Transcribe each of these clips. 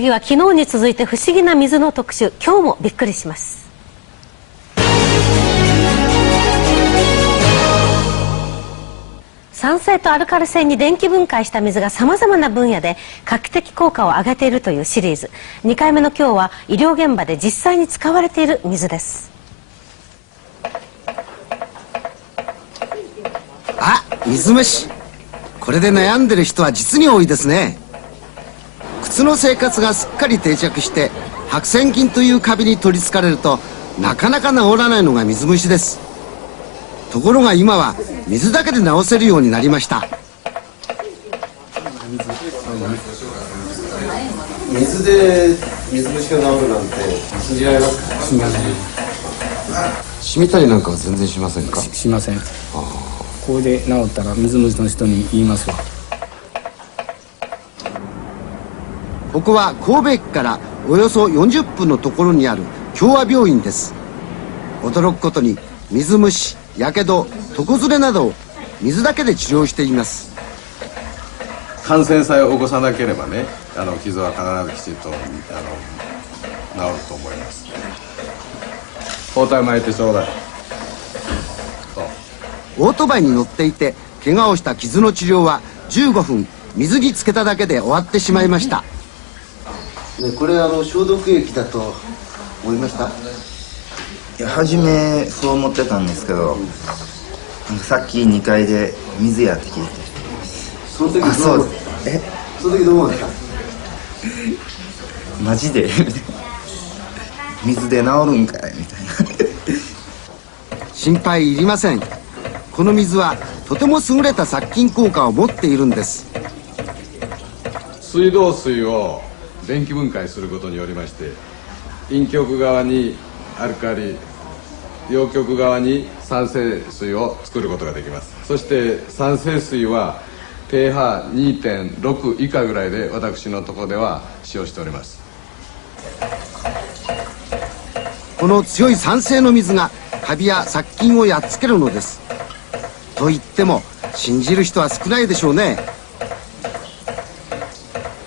次は昨日に続いて不思議な水の特集。今日もびっくりします。酸性とアルカリ性に電気分解した水がさまざまな分野で画期的効果を上げているというシリーズ。2回目の今日は医療現場で実際に使われている水です。あ、水虫。これで悩んでる人は実に多いですね。靴の生活がすっかり定着して白癬菌というカビに取りつかれるとなかなか治らないのが水虫です。ところが今は水だけで治せるようになりました。水で水虫が治るなんて信じられますか？しません。しみたりなんかは全然しませんか？しません。これで治ったら水虫の人に言いますわ。ここは神戸駅からおよそ40分のところにある協和病院です。驚くことに水虫、やけど、床ずれなどを水だけで治療しています。感染さえ起こさなければね、傷は必ずきちっと治ると思います。包帯巻いてちょうだい。オートバイに乗っていて怪我をした傷の治療は15分水につけただけで終わってしまいました。ね、これ消毒液だと思いました？いや、初めそう思ってたんですけど、なんかさっき2階で水やって聞いて、その時どうそうその時どう思った？マジで水で治るんかいみたいな。心配いりません。この水はとても優れた殺菌効果を持っているんです。水道水を電気分解することによりまして陰極側にアルカリ、陽極側に酸性水を作ることができます。そして酸性水は pH2.6 以下ぐらいで私のところでは使用しております。この強い酸性の水がカビや殺菌をやっつけるのです。と言っても信じる人は少ないでしょうね。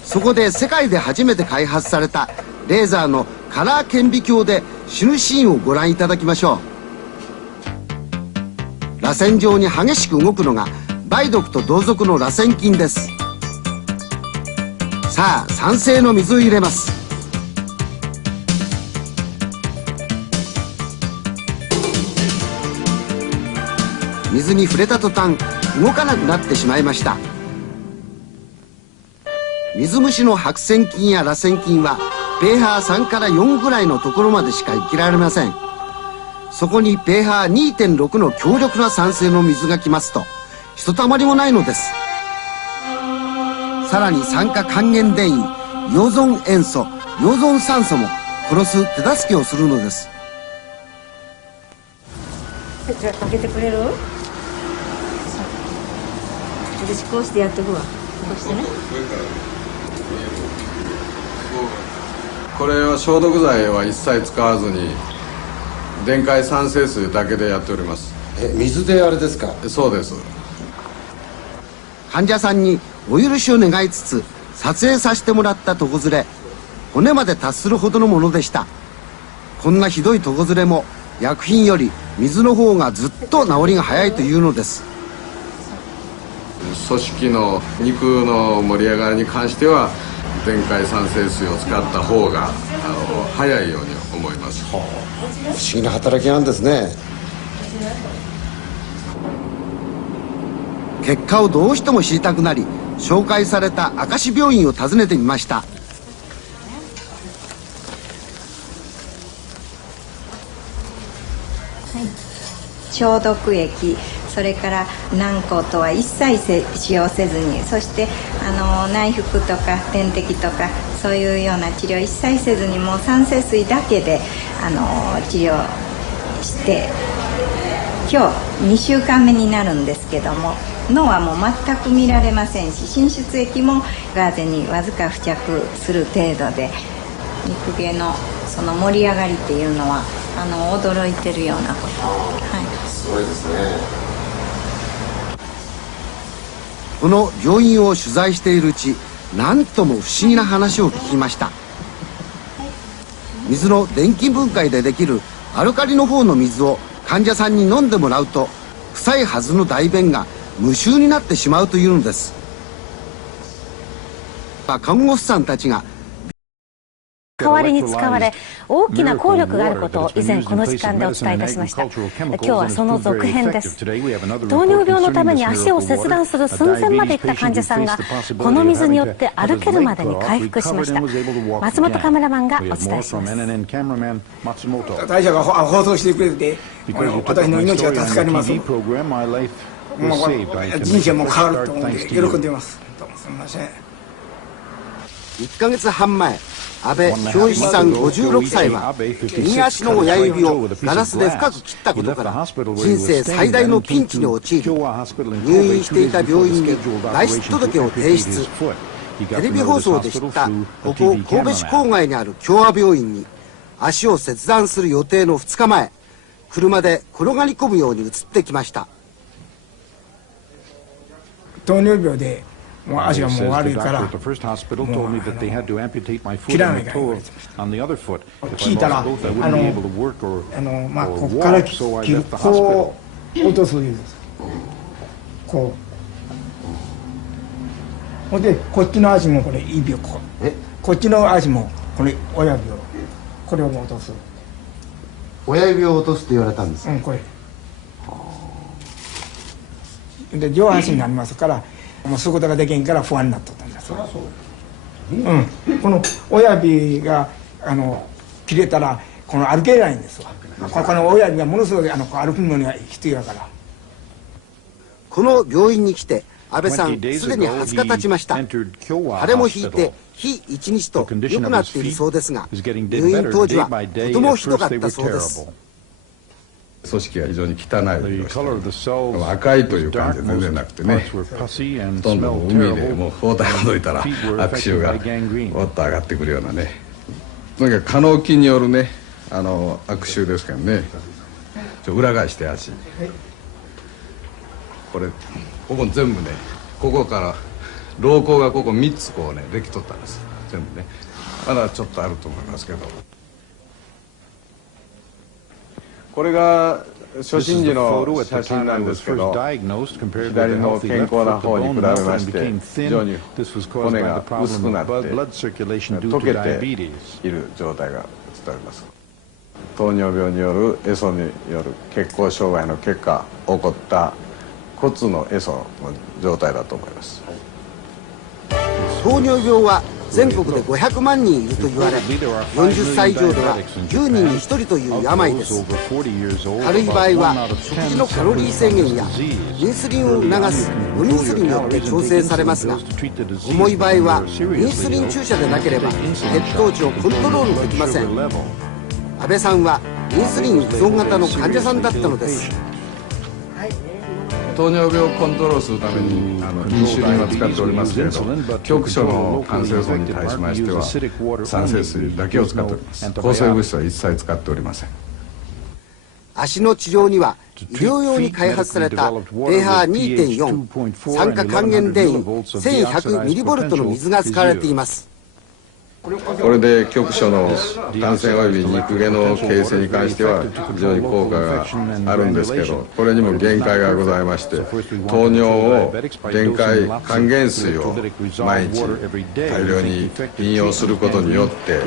そこで世界で初めて開発されたレーザーのカラー顕微鏡で死ぬシーンをご覧いただきましょう。螺旋状に激しく動くのが梅毒と同属の螺旋菌です。さあ、酸性の水を入れます。水に触れた途端動かなくなってしまいました。水虫の白癬菌や螺旋菌は pH3 から4ぐらいのところまでしか生きられません。そこに pH2.6 の強力な酸性の水が来ますとひとたまりもないのです。さらに酸化還元電位、溶存塩素、溶存酸素も殺す手助けをするのです。じゃあかけてくれる？私こうしてやってくわ。こうしてね。これは消毒剤は一切使わずに電解酸性水だけでやっております。水であれですか？そうです。患者さんにお許しを願いつつ撮影させてもらった床ずれ、骨まで達するほどのものでした。こんなひどい床ずれも薬品より水の方がずっと治りが早いというのです。組織の肉の盛り上がりに関しては電解酸性水を使った方が早いように思います。不思議な働きなんですね。結果をどうしても知りたくなり紹介された明石病院を訪ねてみました。消毒液、それから軟膏とは一切使用せずに、そして内服とか点滴とかそういうような治療一切せずにもう酸性水だけで治療して今日2週間目になるんですけども、脳はもう全く見られませんし、浸出液もガーゼにわずか付着する程度で、肉毛のその盛り上がりっていうのは驚いてるようなこと、はい、すごいですね。この病院を取材しているうち、何とも不思議な話を聞きました。水の電気分解でできるアルカリの方の水を患者さんに飲んでもらうと、臭いはずの大便が無臭になってしまうというのです。看護師さんたちが代わりに使われ、大きな効力があることを以前この時間でお伝えいたしました。今日はその続編です。糖尿病のために足を切断する寸前までいった患者さんがこの水によって歩けるまでに回復しました。松本カメラマンがお伝えします。大社が放送してくれて、私の命が助かります。もう人生も変わると思って喜んでいます。すみません。1ヶ月半前、安倍恭一さん56歳は右足の親指をガラスで深く切ったことから人生最大のピンチに陥り、入院していた病院に外出届を提出。テレビ放送で知ったここ神戸市郊外にある協和病院に足を切断する予定の2日前、車で転がり込むように移ってきました。糖尿病でもう足がもう悪いからもう切らないから聞いたらここから切る、こう落とすんです。こうほんでこっちの足もこれ指をこっちの足もこれ親指をこれを落とす。親指を落とすって言われたんですか？これで上半身になりますから、もうそういうことができんから不安になっとったんです。この親指が切れたらこの歩けないんですわ。この親指がものすごい歩くのには必要だから。この病院に来て安倍さんすでに20日経ちました。腫れも引いて日1日と良くなっているそうですが、入院当時はとてもひどかったそうです。組織が非常に汚い色をして赤いという感じで全然なくてね、ほとんど海でもう包帯を除いたら悪臭がもっと上がってくるようなね、とにかく化膿菌によるね悪臭ですけどね。裏返して足ここ全部ね、ここから膀胱がここ3つこうねできとったんです全部ね。まだちょっとあると思いますけど、これが初診時の写真なんですけど、左の健康な方に比べまして非常に骨が薄くなって溶けている状態が映っております。糖尿病によるエソによる血行障害の結果起こった骨のエソの状態だと思います。糖尿病は全国で500万人いると言われ、40歳以上では10人に1人という病です。軽い場合は食事のカロリー制限やインスリンを促す飲み薬によって調整されますが、重い場合はインスリン注射でなければ血糖値をコントロールできません。安倍さんはインスリン依存型の患者さんだったのです。糖尿病をコントロールするためにインシュリンを使っておりますけれど、局所の感染層に対しましては酸性水だけを使っております。抗生物質は一切使っておりません。足の治療には医療用に開発された pH2.4 酸化還元電位 1100mV の水が使われています。これで局所の胆腺および肉毛の形成に関しては非常に効果があるんですけど、これにも限界がございまして、糖尿を限界還元水を毎日大量に飲用することによって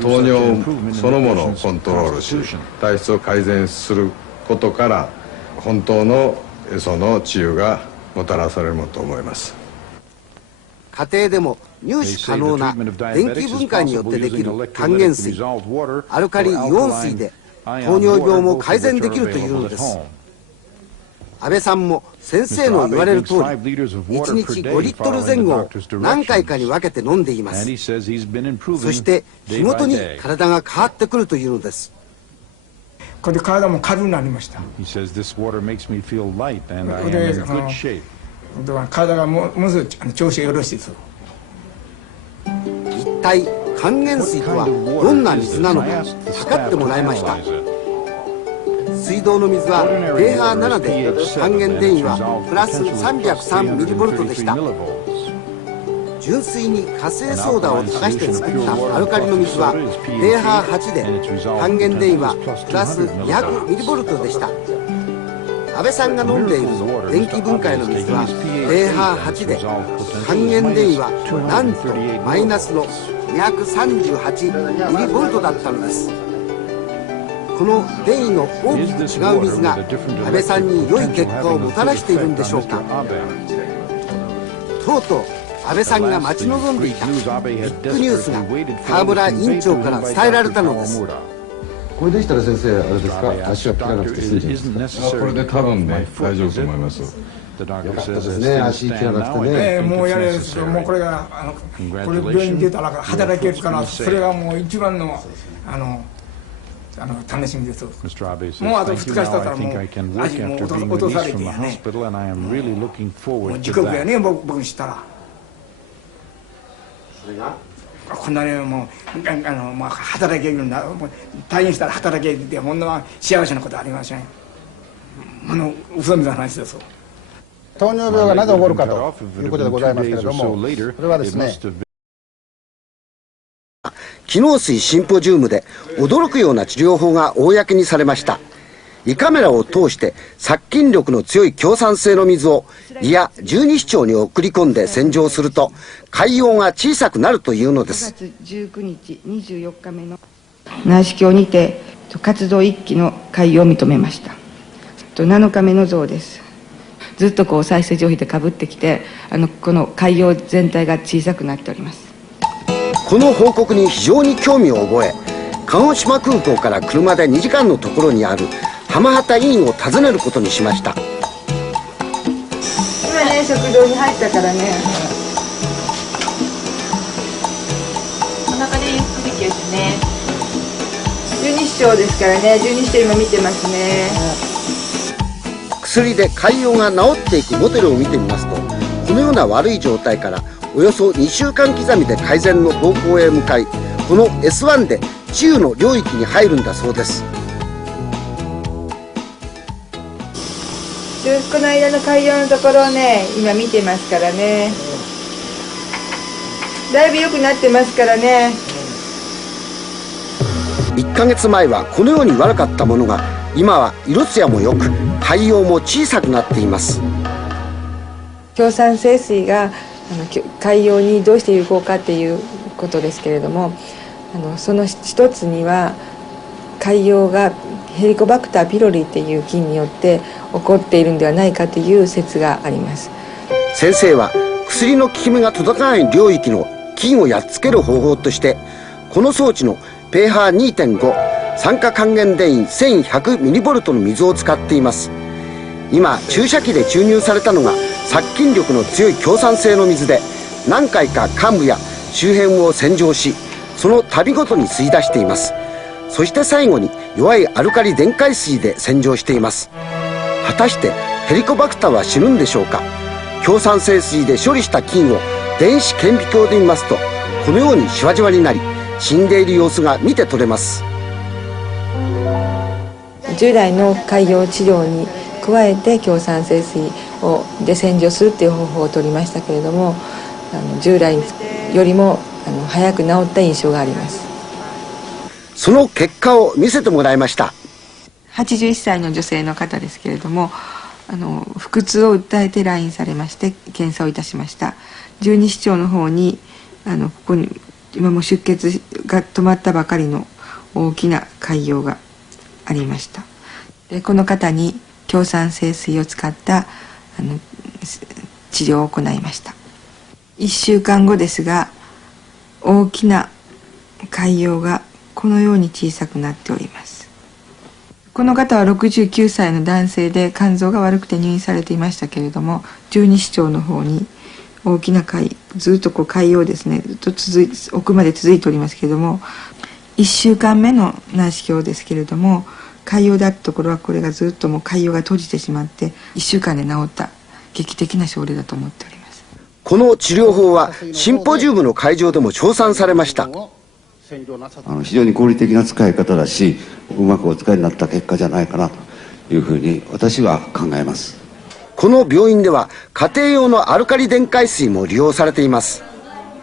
糖尿そのものをコントロールし、体質を改善することから本当のエソの治癒がもたらされるものと思います。家庭でも入手可能な電気分解によってできる還元水、アルカリイオン水で糖尿病も改善できるというのです。安倍さんも先生の言われる通り1日5リットル前後を何回かに分けて飲んでいます。そして日ごとに体が変わってくるというのです。これで体も軽くなりました。体がものすごい調子がよろしいです。一体還元水とはどんな水なのか測ってもらいました。水道の水は pH7 で還元電位はプラス 303mV でした。純粋に活性ソーダを溶かして作ったアルカリの水は pH8 で還元電位はプラス 200mV でした。安倍さんが飲んでいる電気分解の水は pH8 で還元電位はなんとマイナスの 238mV だったのです。この電位の大きく違う水が安倍さんに良い結果をもたらしているんでしょうか。とうとう安倍さんが待ち望んでいたビッグニュースが川村院長から伝えられたのです。これでしたら先生、あれですか、足は切らなくて済んじゃうんですか。これで多分ね、大丈夫と思います。よかったですね、足切らなくてね。もうやれですよ。もうこれがこれ病院に出たら働けるから、それがもう一番の楽しみです。もうあと2日したらもう足も落とされてやね。もう地獄やね、僕にしたら。それがこんなにもうまあ働けるんだ、退院したら働けるってこんな幸せなことありません。嘘みたいな話です。糖尿病がなぜ起こるかということでございますけれども、それはですね、機能水シンポジウムで驚くような治療法が公にされました。胃カメラを通して殺菌力の強い強酸性の水を胃や十二指腸に送り込んで洗浄すると潰瘍が小さくなるというのです。5月19日24日目の内視鏡にて活動1期の潰瘍を認めました。7日目の像です。ずっとこう再生上皮でかぶってきてこの潰瘍全体が小さくなっております。この報告に非常に興味を覚え、鹿児島空港から車で2時間のところにある浜畑医院を訪ねることにしました。今ね、食堂に入ったからね、お腹でゆっくり消すね。十二指腸ですからね、十二指腸今見てますね。薬で潰瘍が治っていくモデルを見てみますと、このような悪い状態からおよそ2週間刻みで改善の方向へ向かい、この S1 で治癒の領域に入るんだそうです。修復の間の潰瘍のところをね、今見てますからね。だいぶ良くなってますからね。1ヶ月前はこのように悪かったものが、今は色艶も良く潰瘍も小さくなっています。強酸性水が潰瘍にどうして有効かっていうことですけれども、その一つには潰瘍がヘリコバクターピロリっていう菌によって起こっているんではないかという説があります。先生は薬の効き目が届かない領域の菌をやっつける方法として、この装置の pH2.5 酸化還元電位 1100mV の水を使っています。今注射器で注入されたのが殺菌力の強い強酸性の水で、何回か患部や周辺を洗浄し、その度ごとに吸い出しています。そして最後に弱いアルカリ電解水で洗浄しています。果たしてヘリコバクターは死ぬんでしょうか。強酸性水で処理した菌を電子顕微鏡で見ますと、このようにシワシワになり死んでいる様子が見て取れます。従来の潰瘍治療に加えて強酸性水で洗浄するっていう方法を取りましたけれども、従来よりも早く治った印象があります。その結果を見せてもらいました。81歳の女性の方ですけれども、腹痛を訴えて来院されまして検査をいたしました。十二指腸の方にここに今も出血が止まったばかりの大きな潰瘍がありました。でこの方に強酸性水を使った治療を行いました。1週間後ですが、大きな潰瘍がこのように小さくなっております。この方は69歳の男性で肝臓が悪くて入院されていましたけれども、十二指腸の方に大きなずっと潰瘍ですね、ずっと奥まで続いておりますけれども、1週間目の内視鏡ですけれども、潰瘍だったところはこれがずっともう潰瘍が閉じてしまって1週間で治った劇的な症例だと思っております。この治療法はシンポジウムの会場でも称賛されました。非常に合理的な使い方だし、うまくお使いになった結果じゃないかなというふうに私は考えます。この病院では家庭用のアルカリ電解水も利用されています。